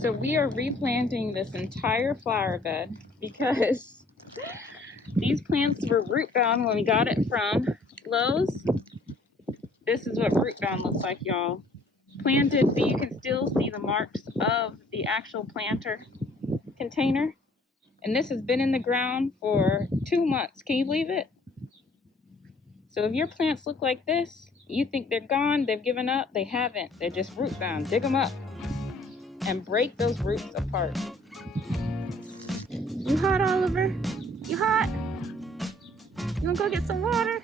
So we are replanting this entire flower bed because these plants were root bound when we got it from Lowe's. This is what root bound looks like, y'all. Planted so you can still see the marks of the actual planter container. And this has been in the ground for 2 months. Can you believe it? So if your plants look like this, you think they're gone, they've given up, they haven't. They're just root bound. Dig them up and break those roots apart. You hot, Oliver? You hot? You wanna go get some water?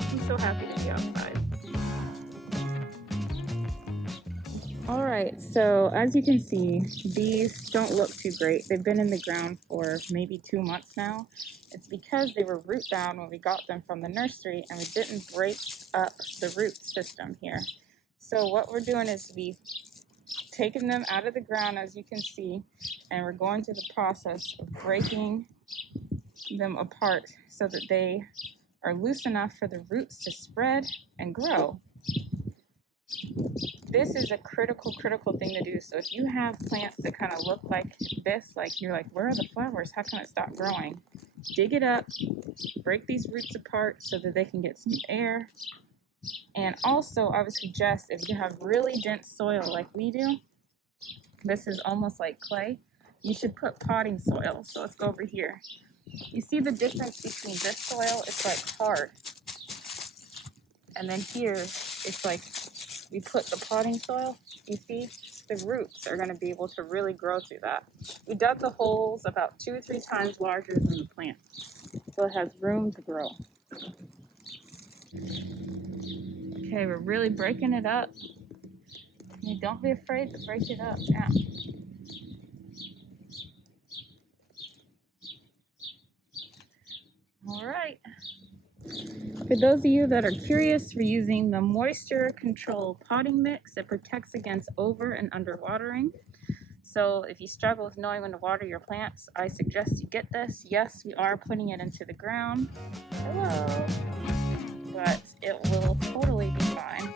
I'm so happy to be outside. All right, so as you can see, these don't look too great. They've been in the ground for maybe 2 months now. It's because they were root bound when we got them from the nursery and we didn't break up the root system here. So what we're doing is we've taken them out of the ground, as you can see, and we're going through the process of breaking them apart so that they are loose enough for the roots to spread and grow. This is a critical thing to do. So if you have plants that kind of look like this, like you're like, where are the flowers? How can it stop growing? Dig it up, break these roots apart so that they can get some air. And also, I would suggest if you have really dense soil like we do, this is almost like clay, you should put potting soil. So let's go over here. You see the difference between this soil? It's like hard. And then here, it's like we put the potting soil, you see, the roots are going to be able to really grow through that. We dug the holes about 2 or 3 times larger than the plant, so it has room to grow. Okay, we're really breaking it up. And don't be afraid to break it up now. All right. For those of you that are curious, we're using the Moisture Control potting mix that protects against over and under watering. So if you struggle with knowing when to water your plants, I suggest you get this. Yes, we are putting it into the ground. Hello. But it will totally be fine.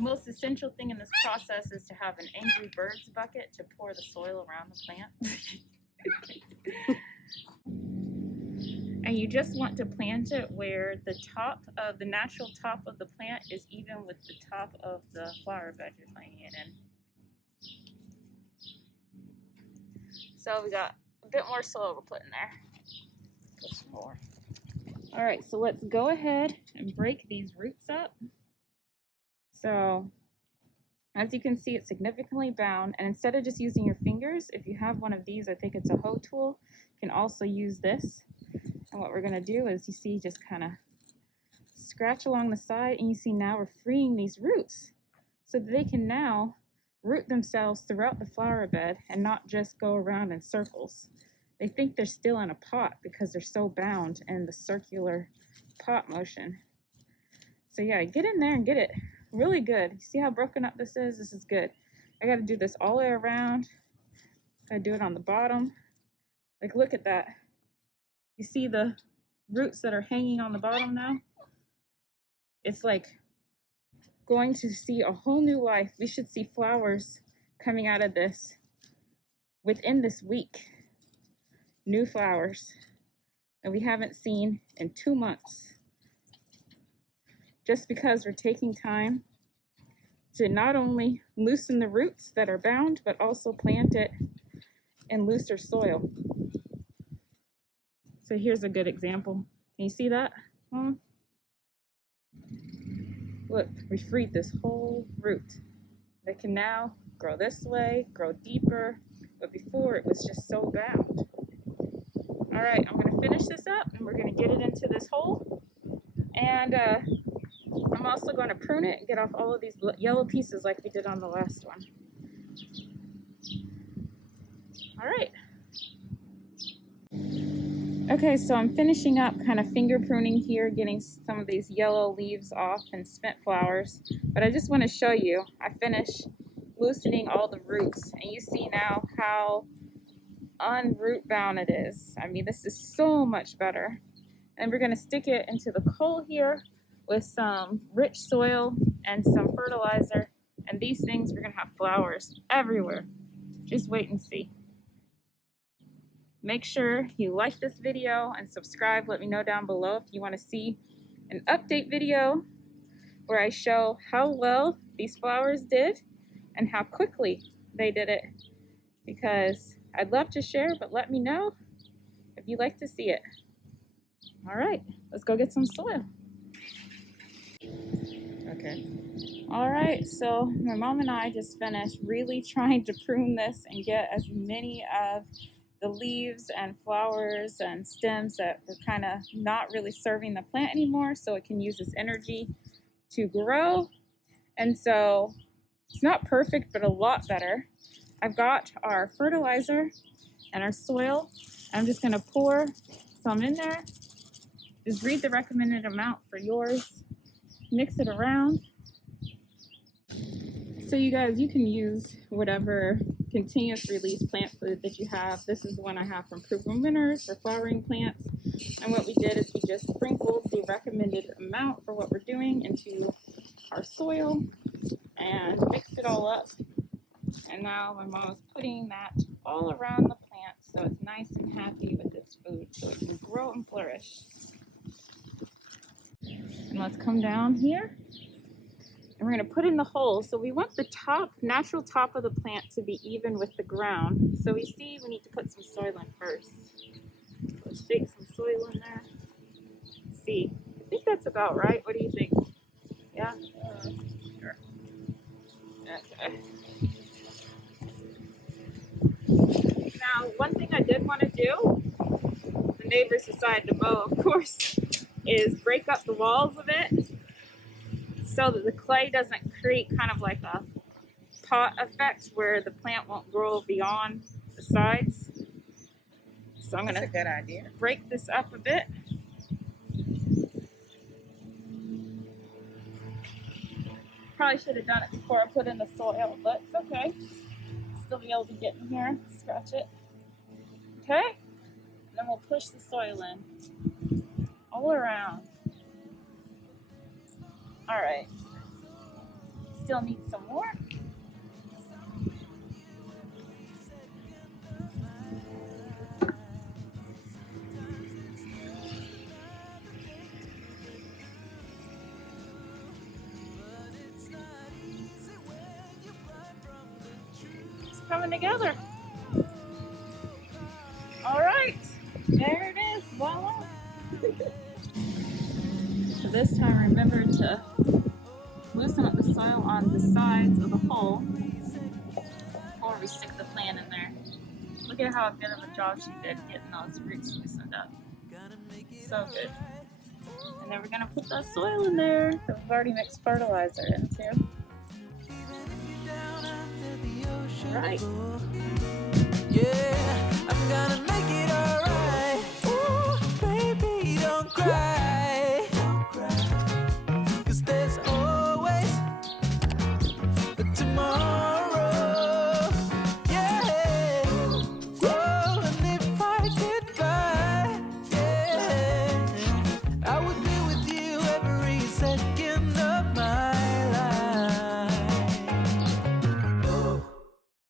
Most essential thing in this process is to have an Angry Birds bucket to pour the soil around the plant. And you just want to plant it where the top of the natural top of the plant is even with the top of the flower bed you're planting it in. So we got a bit more soil we're putting there. Just more. All right, so let's go ahead and break these roots up. So as you can see, it's significantly bound, and instead of just using your fingers, if you have one of these, I think it's a hoe tool, you can also use this. And what we're gonna do is, you see, just kind of scratch along the side, and you see now we're freeing these roots so that they can now root themselves throughout the flower bed and not just go around in circles. They think they're still in a pot because they're so bound in the circular pot motion. So yeah, get in there and get it really good. You see how broken up this is? This is good. I got to do this all the way around. I do it on the bottom. Like, look at that. You see the roots that are hanging on the bottom now? It's like going to see a whole new life. We should see flowers coming out of this within this week. New flowers that we haven't seen in 2 months. Just because we're taking time to not only loosen the roots that are bound, but also plant it in looser soil. So here's a good example. Can you see that? Look, we freed this whole root. They can now grow this way, grow deeper, but before it was just so bound. All right, I'm gonna finish this up and we're gonna get it into this hole. And I'm also going to prune it and get off all of these yellow pieces like we did on the last one. All right. Okay, so I'm finishing up kind of finger pruning here, getting some of these yellow leaves off and spent flowers. But I just want to show you, I finished loosening all the roots, and you see now how unroot bound it is. I mean, this is so much better. And we're going to stick it into the coal here with some rich soil and some fertilizer. And these things, we're going to have flowers everywhere. Just wait and see. Make sure you like this video and subscribe. Let me know down below if you want to see an update video where I show how well these flowers did and how quickly they did it, because I'd love to share, but let me know if you'd like to see it. All right, let's go get some soil. Okay. All right, so my mom and I just finished really trying to prune this and get as many of the leaves and flowers and stems that were kind of not really serving the plant anymore, so it can use this energy to grow. And so it's not perfect, but a lot better. I've got our fertilizer and our soil. I'm just going to pour some in there. Just read the recommended amount for yours. Mix it around. So you guys, you can use whatever continuous release plant food that you have. This is the one I have from Proven Winners for flowering plants. And what we did is we just sprinkled the recommended amount for what we're doing into our soil and mixed it all up. And now my mom is putting that all around the plant so it's nice and happy with its food so it can grow and flourish. And let's come down here. And we're going to put in the holes. So we want the top, natural top of the plant to be even with the ground. So we see we need to put some soil in first. Let's shake some soil in there. Let's see. I think that's about right. What do you think? Yeah? Sure. Okay. Now, one thing I did want to do, the neighbors decided to mow, of course, is break up the walls of it, so that the clay doesn't create kind of like a pot effect where the plant won't grow beyond the sides. So I'm going to break this up a bit. Probably should have done it before I put in the soil, but it's okay. Still be able to get in here, scratch it. Okay? And then we'll push the soil in all around. All right. Still need some more. It's coming together. All right. There it is. Voila. So this time, remember to loosen up the soil on the sides of the hole before we stick the plant in there. Look at how good of a job she did getting those roots loosened up. So good. And then we're going to put that soil in there that we've already mixed fertilizer into. All right. Yeah, I'm gonna make